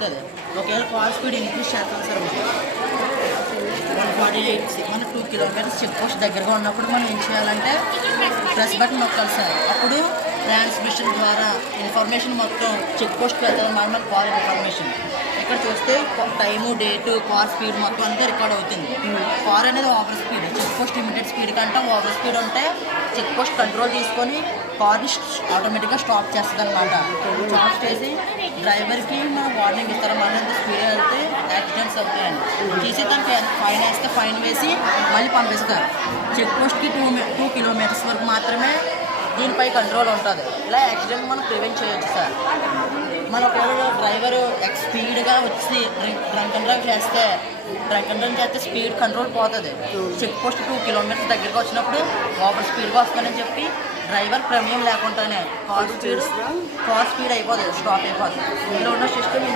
సరే ఒకవేళ car speed increase చేస్తాం సార్ మనం 148 మన 2 కిలోమీటర్స్ చెక్ పోస్ట్ దగ్గరగా ఉన్నప్పుడు మనం ఏం చేయాలంటే ప్రెస్ బటన్ నొక్కాలి సార్. అప్పుడు ట్రాన్స్మిషన్ ద్వారా ఇన్ఫర్మేషన్ మొత్తం చెక్ పోస్ట్కి వెళ్తాం మన కార్ ఇన్ఫర్మేషన్. ఇక్కడ చూస్తే టైము డేటు కార్ స్పీడ్ మొత్తం అంతా రికార్డ్ అవుతుంది. కార్ అనేది over speed, check post limited speed కంటే ఓవర్ స్పీడ్ ఉంటే చెక్ పోస్ట్ కంట్రోల్ తీసుకొని కార్ని ఆటోమేటిక్గా స్టాప్ చేస్తుంది అనమాట. స్టాప్ చేసి డ్రైవర్కి మనం వార్నింగ్ ఇస్తారన్నమాట. ఎంత స్పీడ్ వెళ్తే యాక్సిడెంట్స్ అవుతాయండి. తీసి దానికి ఫైన్ వేస్తే ఫైన్ వేసి మళ్ళీ పంపిస్తారు. చెక్ పోస్ట్కి 2 కిలోమీటర్స్ వరకు మాత్రమే దీనిపై కంట్రోల్ ఉంటుంది. ఇలా యాక్సిడెంట్ మనం ప్రివెంట్ చేయొచ్చు సార్. మన ఒకవేళ డ్రైవరు స్పీడ్గా వచ్చి డ్రంక్ అండ్ డ్రైవ్ చేస్తే స్పీడ్ కంట్రోల్ పోతుంది. చెక్ పోస్ట్ 2 కిలోమీటర్స్ దగ్గరికి వచ్చినప్పుడు ఓవర్ స్పీడ్గా వస్తానని చెప్పి డ్రైవర్ ప్రమేయం లేకుండానే కార్ స్పీడ్ అయిపోతుంది, స్టాప్ అయిపోతుంది. ఇందులో ఉన్న సిస్టమ్